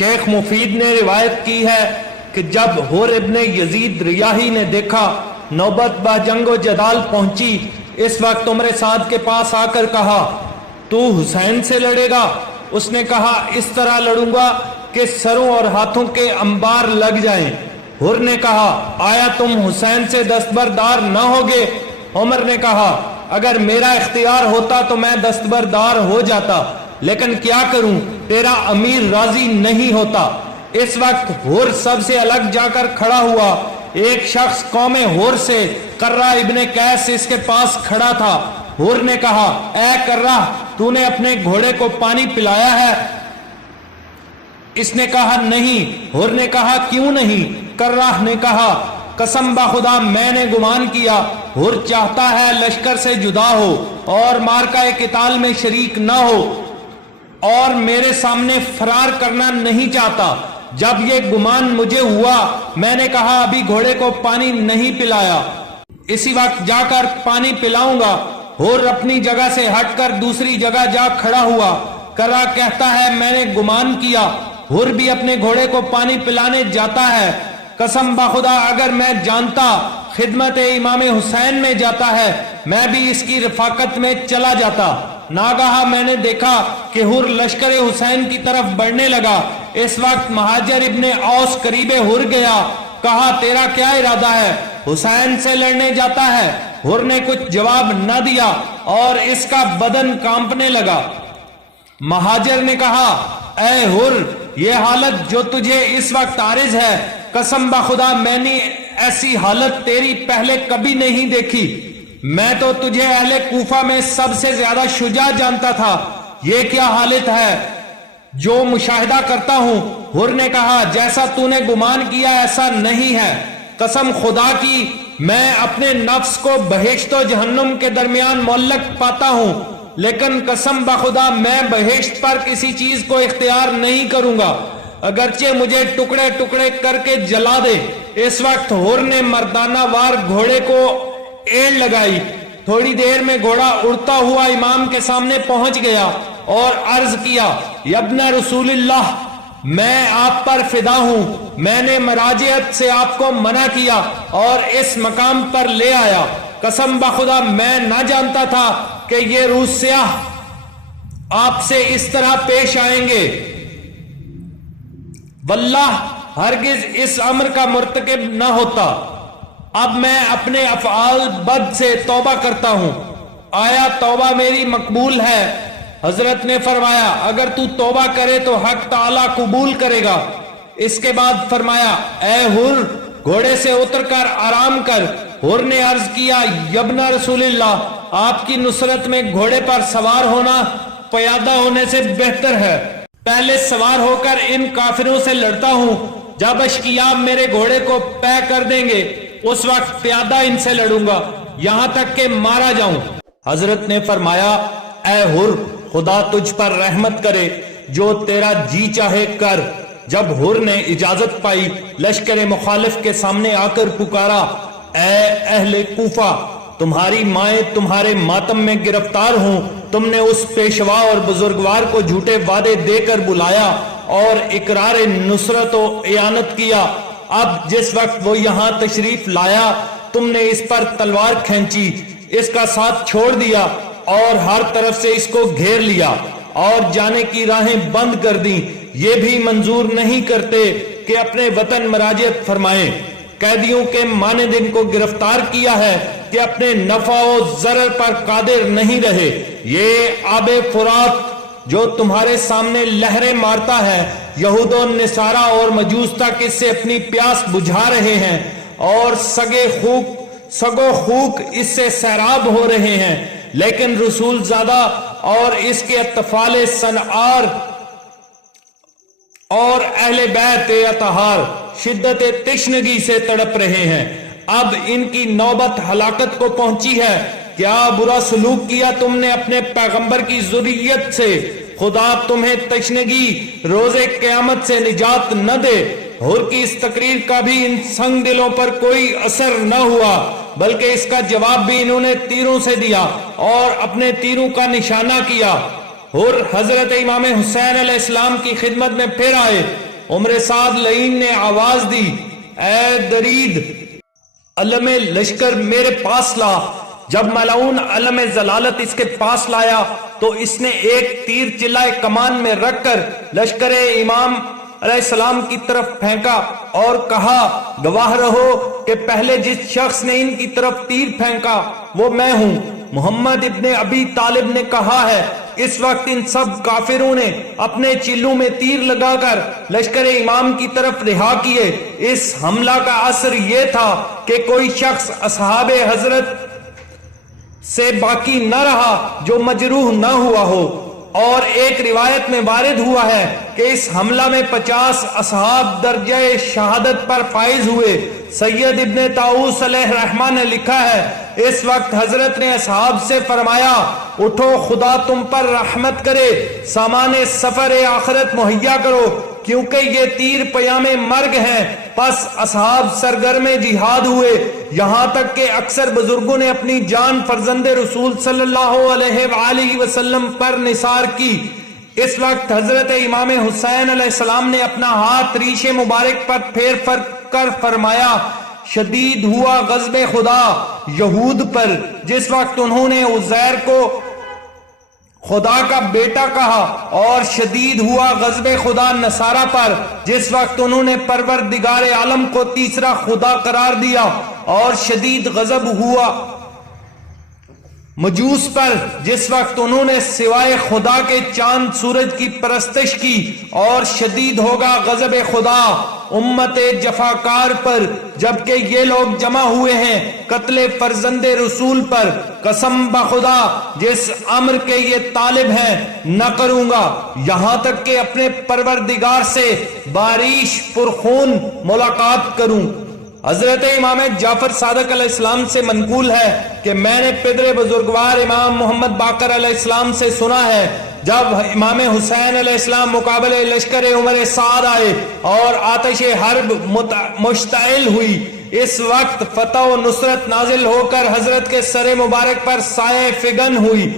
شیخ مفید نے روایت کی ہے کہ جب حر ابن یزید ریاحی نے دیکھا نوبت با جنگ و جدال پہنچی، اس وقت عمر سعد کے پاس آ کر کہا تو حسین سے لڑے گا؟ اس نے کہا اس طرح لڑوں گا کہ سروں اور ہاتھوں کے انبار لگ جائیں۔ حر نے کہا آیا تم حسین سے دستبردار نہ ہوگے؟ عمر نے کہا اگر میرا اختیار ہوتا تو میں دستبردار ہو جاتا، لیکن کیا کروں، تیرا امیر راضی نہیں ہوتا۔ اس وقت حر سب سے الگ جا کر کھڑا ہوا۔ ایک شخص قوم حر سے کرہ ابن قیس اس کے پاس کھڑا تھا۔ حر نے کہا اے کرہ، تو نے اپنے گھوڑے کو پانی پلایا ہے؟ اس نے کہا نہیں۔ حر نے کہا کیوں نہیں؟ کرہ نے کہا قسم بخدا میں نے گمان کیا حر چاہتا ہے لشکر سے جدا ہو اور مارکہ قتال میں شریک نہ ہو اور میرے سامنے فرار کرنا نہیں چاہتا۔ جب یہ گمان مجھے ہوا میں نے کہا ابھی گھوڑے کو پانی نہیں پلایا، اسی وقت جا کر پانی پلاؤں گا۔ حر اپنی جگہ سے ہٹ کر دوسری جگہ جا کھڑا ہوا۔ کرہ کہتا ہے میں نے گمان کیا حر بھی اپنے گھوڑے کو پانی پلانے جاتا ہے۔ قسم بخدا اگر میں جانتا خدمت امام حسین میں جاتا ہے میں بھی اس کی رفاقت میں چلا جاتا۔ ناگہا میں نے دیکھا کہ حر لشکر حسین کی طرف بڑھنے لگا۔ اس وقت مہاجر ابن اوس قریب حر گیا، کہا تیرا کیا ارادہ ہے؟ حسین سے لڑنے جاتا ہے؟ حر نے کچھ جواب نہ دیا اور اس کا بدن کانپنے لگا۔ مہاجر نے کہا اے حر، یہ حالت جو تجھے اس وقت عارض ہے، قسم بخدا میں نے ایسی حالت تیری پہلے کبھی نہیں دیکھی۔ میں تو تجھے اہل کوفہ میں سب سے زیادہ شجاع جانتا تھا، یہ کیا حالت ہے جو مشاہدہ کرتا ہوں؟ حر نے کہا جیسا تو نے گمان کیا ایسا نہیں ہے۔ قسم خدا کی میں اپنے نفس کو بہشت و جہنم کے درمیان معلق پاتا ہوں، لیکن قسم بخدا میں بہشت پر کسی چیز کو اختیار نہیں کروں گا، اگرچہ مجھے ٹکڑے ٹکڑے کر کے جلا دے۔ اس وقت حر نے مردانہ وار گھوڑے کو ایڑ لگائی۔ تھوڑی دیر میں گھوڑا اڑتا ہوا امام کے سامنے پہنچ گیا اور عرض کیا ابن رسول اللہ، میں آپ پر فدا ہوں، میں نے مراجعت سے آپ کو منع کیا اور اس مقام پر لے آیا۔ قسم بخدا میں نہ جانتا تھا کہ یہ روح سیاہ آپ سے اس طرح پیش آئیں گے، واللہ ہرگز اس امر کا مرتکب نہ ہوتا۔ اب میں اپنے افعال بد سے توبہ کرتا ہوں، آیا توبہ میری مقبول ہے؟ حضرت نے فرمایا اگر تو توبہ کرے تو حق تعالی قبول کرے گا۔ اس کے بعد فرمایا اے حر، گھوڑے سے اتر کر آرام کر۔ حر نے عرض کیا ابن رسول اللہ، آپ کی نصرت میں گھوڑے پر سوار ہونا پیادہ ہونے سے بہتر ہے۔ پہلے سوار ہو کر ان کافروں سے لڑتا ہوں، جب اشکیاب میرے گھوڑے کو پے کر دیں گے اس وقت پیادہ ان سے لڑوں گا یہاں تک کہ مارا جاؤں۔ حضرت نے فرمایا اے حر، خدا تجھ پر رحمت کرے، جو تیرا جی چاہے کر۔ جب حر نے اجازت پائی لشکر مخالف کے سامنے آ کر پکارا اے اہل کوفہ، تمہاری مائیں تمہارے ماتم میں گرفتار ہوں، تم نے اس پیشوا اور بزرگوار کو جھوٹے وعدے دے کر بلایا اور اقرار نصرت و اعانت کیا۔ اب جس وقت وہ یہاں تشریف لایا تم نے اس پر تلوار کھینچی، اس کا ساتھ چھوڑ دیا اور ہر طرف سے اس کو گھیر لیا اور جانے کی راہیں بند کر دیں۔ یہ بھی منظور نہیں کرتے کہ اپنے وطن مراجعت فرمائیں۔ قیدیوں کے مانند ان کو گرفتار کیا ہے کہ اپنے نفع و ضرر پر قادر نہیں رہے۔ یہ آب فرات جو تمہارے سامنے لہریں مارتا ہے، یہود و نصارہ اور مجوس تک اس سے اپنی پیاس بجھا رہے ہیں اور سگو خوک اس سے سیراب ہو رہے ہیں، لیکن رسول زادہ اور اس کے اطفال سنعار اور اہل بیت اطہار شدت تشنگی سے تڑپ رہے ہیں۔ اب ان کی نوبت ہلاکت کو پہنچی ہے۔ کیا برا سلوک کیا تم نے اپنے پیغمبر کی ذریت سے، خدا تمہیں تشنگی روز قیامت سے نجات نہ دے۔ حر کی اس تقریر کا بھی ان سنگ دلوں پر کوئی اثر نہ ہوا، بلکہ اس کا جواب بھی انہوں نے تیروں سے دیا اور اپنے تیروں کا نشانہ کیا۔ حر حضرت امام حسین علیہ السلام کی خدمت میں پھر آئے عمر سعد لعین نے آواز دی، اے درید علم لشکر میرے پاس لا۔ جب ملعون علم ضلالت اس کے پاس لایا تو اس نے ایک تیر چلائے کمان میں رکھ کر لشکر امام علیہ السلام کی طرف پھینکا اور کہا، گواہ رہو کہ پہلے جس شخص نے ان کی طرف تیر پھینکا وہ میں ہوں۔ محمد ابن ابی طالب نے کہا ہے، اس وقت ان سب کافروں نے اپنے چلوں میں تیر لگا کر لشکر امام کی طرف رہا کیے۔ اس حملہ کا اثر یہ تھا کہ کوئی شخص اصحاب حضرت سے باقی نہ رہا جو مجروح نہ ہوا ہو، اور ایک روایت میں وارد ہوا ہے کہ اس حملہ میں 50 اصحاب درجہ شہادت پر فائز ہوئے۔ سید ابن طاؤس علیہ رحمہ نے لکھا ہے، اس وقت حضرت نے اصحاب سے فرمایا، اٹھو خدا تم پر رحمت کرے، سامان سفر آخرت مہیا کرو، کیونکہ یہ تیر پیام مرگ ہیں۔ پس اصحاب سرگرم جہاد ہوئے، یہاں تک کہ اکثر بزرگوں نے اپنی جان فرزند رسول صلی اللہ علیہ وآلہ وسلم پر نثار کی۔ اس وقت حضرت امام حسین علیہ السلام نے اپنا ہاتھ ریش مبارک پر پھیر کر فرمایا، شدید ہوا غضب خدا یہود پر جس وقت انہوں نے عزیر کو خدا کا بیٹا کہا، اور شدید ہوا غضب خدا نصارہ پر جس وقت انہوں نے پروردگار عالم کو تیسرا خدا قرار دیا، اور شدید غضب ہوا مجوس پر جس وقت انہوں نے سوائے خدا کے چاند سورج کی پرستش کی، اور شدید ہوگا غضب خدا امت جفاکار پر جبکہ یہ لوگ جمع ہوئے ہیں قتل فرزند رسول پر۔ قسم بخدا جس امر کے یہ طالب ہیں نہ کروں گا یہاں تک کہ اپنے پروردگار سے بارش پرخون ملاقات کروں۔ حضرت امام جعفر صادق علیہ السلام سے منقول ہے کہ میں نے پدر بزرگوار امام محمد باقر علیہ السلام سے سنا ہے، جب امام حسین علیہ السلام مقابلے لشکر عمر سعد آئے اور آتش حرب مشتعل ہوئی، اس وقت فتح و نصرت نازل ہو کر حضرت کے سر مبارک پر سائے فگن ہوئی